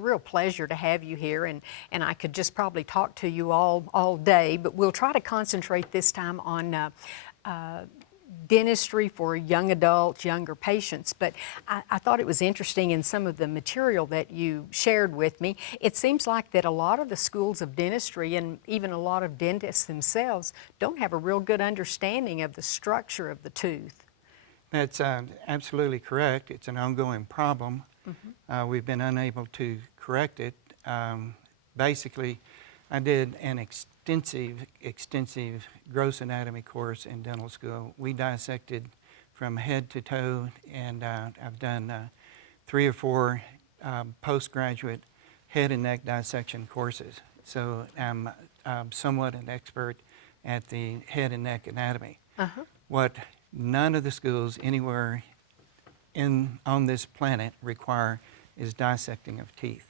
Real pleasure to have you here, and I could just probably talk to you all day, but we'll try to concentrate this time on dentistry for young adults, younger patients. But I thought it was interesting in some of the material that you shared with me. It seems like that a lot of the schools of dentistry and even a lot of dentists themselves don't have a real good understanding of the structure of the tooth. That's absolutely correct. It's an ongoing problem. We've been unable to correct it. Basically, I did an extensive gross anatomy course in dental school. We dissected from head to toe, and I've done 3 or 4 postgraduate head and neck dissection courses. So I'm somewhat an expert at the head and neck anatomy. What none of the schools anywhere on this planet require is dissecting of teeth.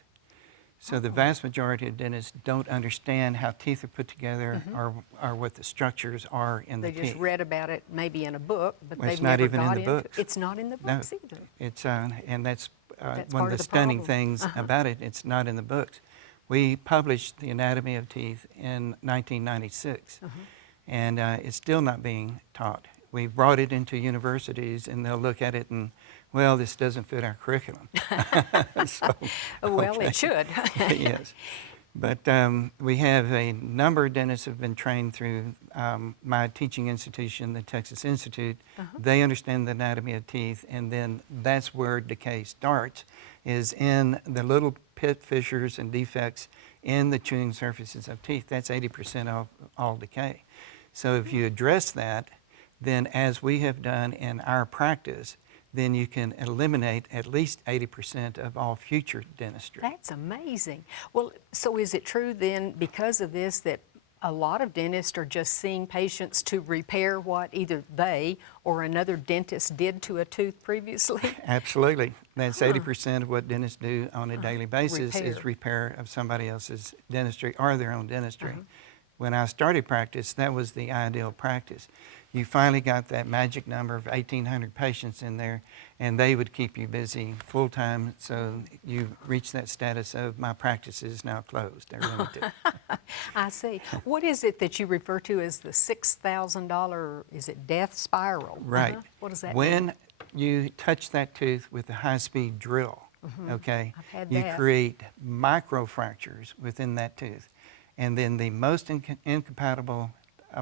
So the vast majority of dentists don't understand how teeth are put together or what the structures are in the teeth. They just read about it maybe in a book, but Well, they've never got into it. It's not even in the books. It's not in the books either. It's and that's one part of of the the stunning problem. things about it. It's not in the books. We published the anatomy of teeth in 1996, and it's still not being taught. We brought it into universities, and they'll look at it and, well, this doesn't fit our curriculum. So, Well, it should. Yes. But we have a number of dentists who have been trained through my teaching institution, the Texas Institute. They understand the anatomy of teeth, and then that's where decay starts, is in the little pit fissures and defects in the chewing surfaces of teeth. That's 80% of all decay. So if you address that, then as we have done in our practice, then you can eliminate at least 80% of all future dentistry. That's amazing. Well, so is it true then, because of this, that a lot of dentists are just seeing patients to repair what either they or another dentist did to a tooth previously? Absolutely. That's 80% of what dentists do on a daily basis Repair. is repair of somebody else's dentistry or their own dentistry. When I started practice, that was the ideal practice. You finally got that magic number of 1,800 patients in there, and they would keep you busy full-time, so you reach that status of my practice is now closed. They're limited. I see. What is it that you refer to as the $6,000, is it death spiral? Right. What does that When mean? you touch that tooth with a high-speed drill, okay, I've had you that. create microfractures within that tooth. And then the most incompatible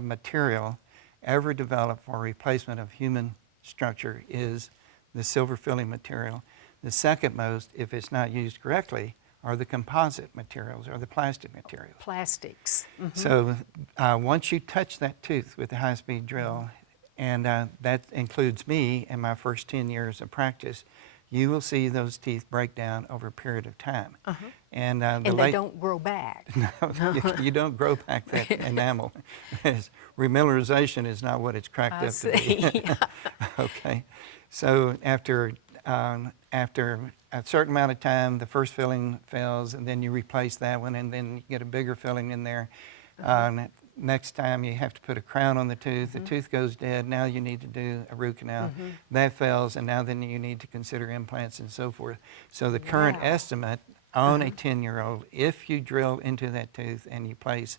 material ever developed for replacement of human structure is the silver filling material. The second most, if it's not used correctly, are the composite materials or the plastic materials. Plastics. So once you touch that tooth with a high-speed drill, and that includes me in my first 10 years of practice, you will see those teeth break down over a period of time. And They don't grow back. No, you don't grow back that enamel. Remineralization is not what it's cracked up to be. Okay, so after a certain amount of time, the first filling fails, and then you replace that one, and then you get a bigger filling in there. Next time you have to put a crown on the tooth. The tooth goes dead. Now you need to do a root canal. That fails, and now then you need to consider implants and so forth. So the current estimate on a 10-year-old, if you drill into that tooth and you place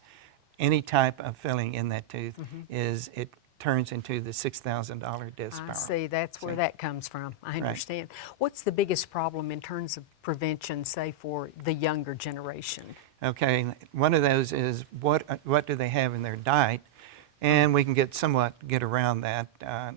any type of filling in that tooth, is it turns into the $6,000 death spiral. I see, that's where that comes from. I understand. What's the biggest problem in terms of prevention, say, for the younger generation? Okay, one of those is what do they have in their diet, and we can get around that,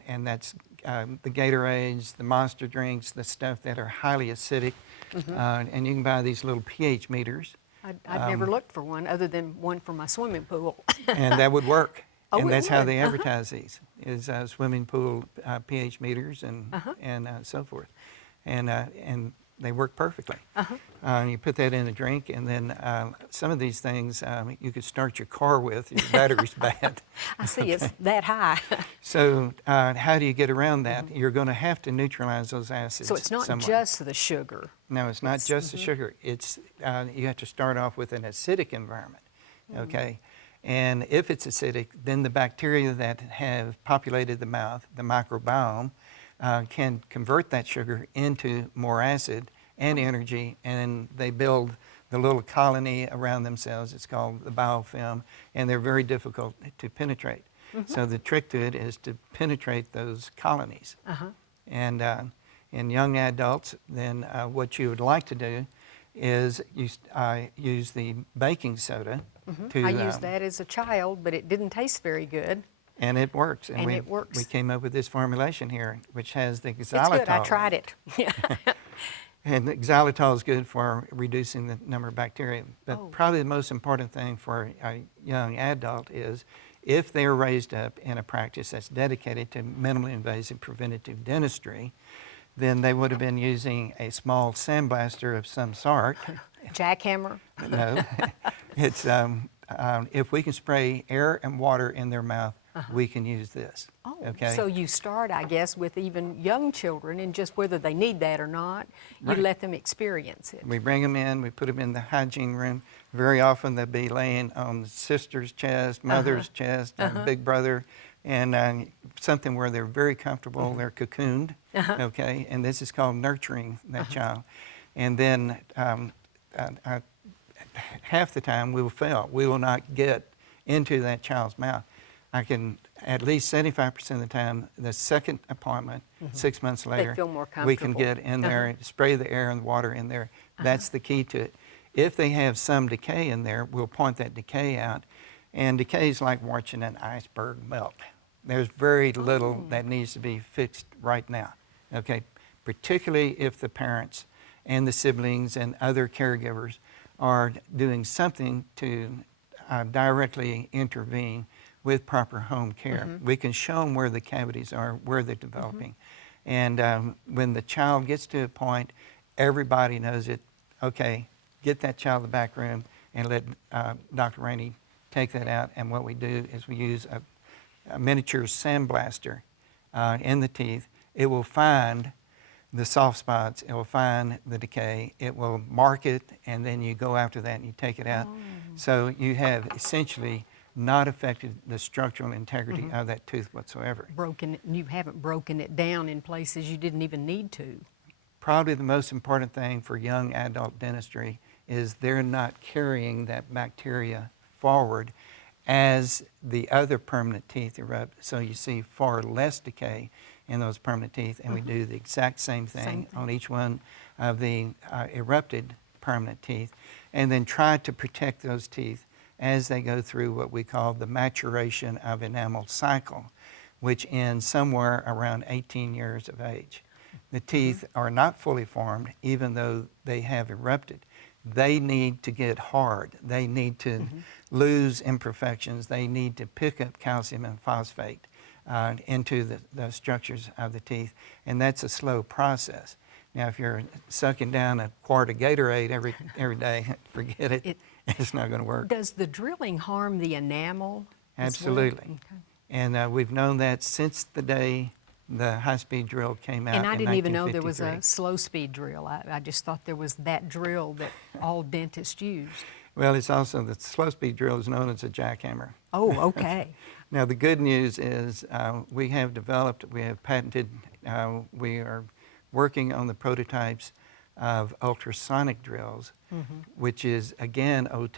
and that's the Gatorades, the Monster drinks, the stuff that are highly acidic, and you can buy these little pH meters. I've never looked for one other than one for my swimming pool. And that would work. Oh, And it that's how would? they advertise these, is swimming pool pH meters and so forth. And they work perfectly. You put that in a drink, and then some of these things you could start your car with if your battery's bad. I see, it's that high. So how do you get around that? You're going to have to neutralize those acids. So it's not somewhat. just the sugar. No, it's not just the sugar. It's you have to start off with an acidic environment, okay? And if it's acidic, then the bacteria that have populated the mouth, the microbiome, can convert that sugar into more acid, and energy, and they build the little colony around themselves. It's called the biofilm, and they're very difficult to penetrate. So the trick to it is to penetrate those colonies. And in young adults, then what you would like to do is use the baking soda to... I used that as a child, but it didn't taste very good. And it works. And it works. We came up with this formulation here, which has the xylitol. It's good. I tried it. And the xylitol is good for reducing the number of bacteria. But probably the most important thing for a young adult is if they're raised up in a practice that's dedicated to minimally invasive preventative dentistry, then they would have been using a small sandblaster of some sort. Jackhammer? No. It's, if we can spray air and water in their mouth, we can use this. Oh, okay? so you start, I guess, with even young children, and just whether they need that or not, you let them experience it. We bring them in, we put them in the hygiene room. Very often they'll be laying on the sister's chest, mother's chest, big brother, and something where they're very comfortable, they're cocooned, okay? And this is called nurturing that child. And then half the time we will fail. We will not get into that child's mouth. I can, at least 75% of the time, the second appointment, 6 months later, feel more we can comfortable. get in there and spray the air and water in there. That's the key to it. If they have some decay in there, we'll point that decay out. And decay is like watching an iceberg melt. There's very little that needs to be fixed right now, okay? Particularly if the parents and the siblings and other caregivers are doing something to directly intervene with proper home care. We can show them where the cavities are, where they're developing. And when the child gets to a point, everybody knows it. Okay, get that child in the back room and let Dr. Rainey take that out. And what we do is we use a miniature sandblaster in the teeth. It will find the soft spots, it will find the decay, it will mark it, and then you go after that and you take it out. So you have essentially not affected the structural integrity of that tooth whatsoever. You haven't broken it down in places you didn't even need to. Probably the most important thing for young adult dentistry is they're not carrying that bacteria forward as the other permanent teeth erupt. So you see far less decay in those permanent teeth, and we do the exact same thing on each one of the erupted permanent teeth, and then try to protect those teeth as they go through what we call the maturation of enamel cycle, which ends somewhere around 18 years of age. The teeth are not fully formed, even though they have erupted. They need to get hard. They need to lose imperfections. They need to pick up calcium and phosphate into the structures of the teeth, and that's a slow process. Now, if you're sucking down a quart of Gatorade every day, forget it. It's not going to work. Does the drilling harm the enamel? Absolutely. Okay. And we've known that since the day the high-speed drill came out. And I didn't even know there 1953. was a slow-speed drill. I just thought there was that drill that all dentists use. Well, it's also the slow-speed drill is known as a jackhammer. Oh, okay. Now, the good news is we have developed, we have patented, we are working on the prototypes of ultrasonic drills, which is, again, old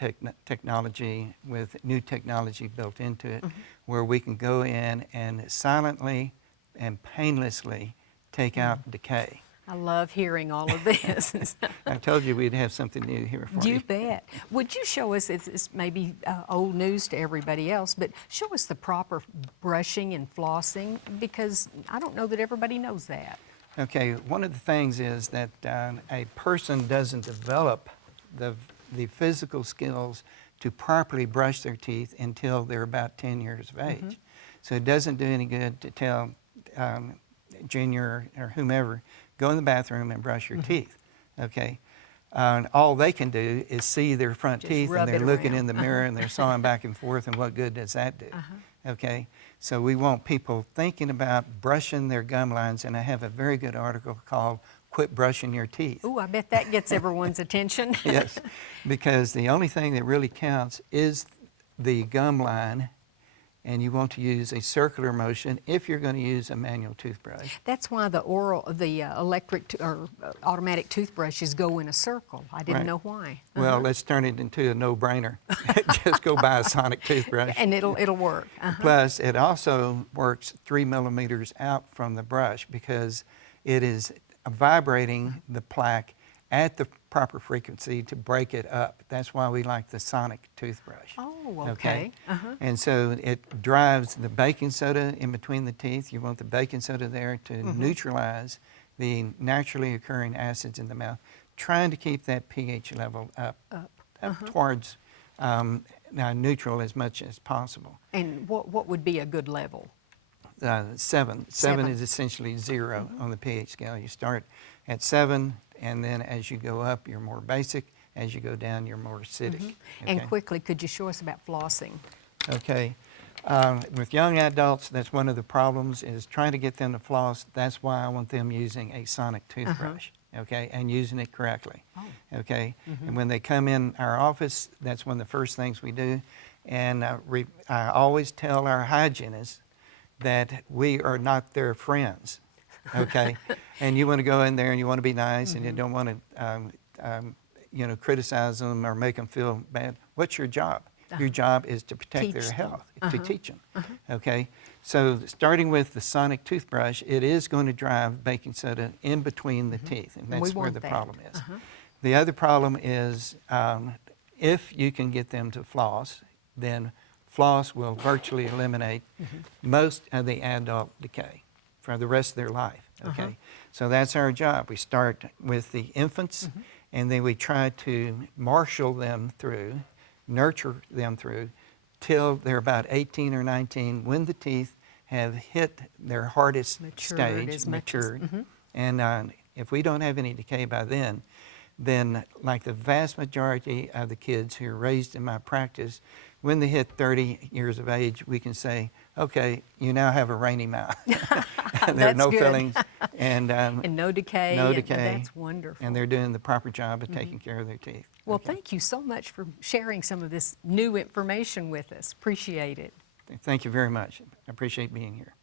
technology with new technology built into it, where we can go in and silently and painlessly take out decay. I love hearing all of this. I told you we'd have something new here for you. You bet. Would you show us, it's maybe old news to everybody else, but show us the proper brushing and flossing, because I don't know that everybody knows that. Okay, one of the things is that a person doesn't develop the physical skills to properly brush their teeth until they're about 10 years of age. So it doesn't do any good to tell Junior or whomever, go in the bathroom and brush your teeth, okay? All they can do is see their front teeth, and they're looking in the mirror and they're sawing back and forth, and what good does that do? Okay, so we want people thinking about brushing their gum lines, and I have a very good article called Quit Brushing Your Teeth. Ooh, I bet that gets everyone's attention. Yes, because the only thing that really counts is the gum line and you want to use a circular motion if you're going to use a manual toothbrush. That's why the electric or automatic toothbrushes go in a circle. I didn't Right. know why. Well, let's turn it into a no-brainer. Just go buy a sonic toothbrush. And it'll work. Plus, it also works 3 millimeters out from the brush because it is vibrating the plaque at the proper frequency to break it up. That's why we like the sonic toothbrush. Oh, okay. And so it drives the baking soda in between the teeth. You want the baking soda there to neutralize the naturally occurring acids in the mouth, trying to keep that pH level up towards neutral as much as possible. And what would be a good level? 7. 7 is essentially 0 on the pH scale. You start at 7, and then as you go up, you're more basic. As you go down, you're more acidic. Okay? And quickly, could you show us about flossing? Okay. With young adults, that's one of the problems is trying to get them to floss. That's why I want them using a sonic toothbrush, okay, and using it correctly, okay? And when they come in our office, that's one of the first things we do. And I always tell our hygienists that we are not their friends, okay? And you want to go in there and you want to be nice and you don't want to criticize them or make them feel bad. What's your job? Your job is to protect their health, to teach them, okay? So starting with the sonic toothbrush, it is going to drive baking soda in between the teeth, and that's where the problem is. The other problem is if you can get them to floss, then floss will virtually eliminate most of the adult decay for the rest of their life, okay? So that's our job. We start with the infants, and then we try to marshal them through, nurture them through, till they're about 18 or 19, when the teeth have hit their hardest stage, matured. And if we don't have any decay by then, like the vast majority of the kids who are raised in my practice, when they hit 30 years of age, we can say, okay, you now have a rainy mouth. There are no fillings. And no decay. No decay. That's wonderful. And they're doing the proper job of taking care of their teeth. Well, thank you so much for sharing some of this new information with us. Appreciate it. Thank you very much. I appreciate being here.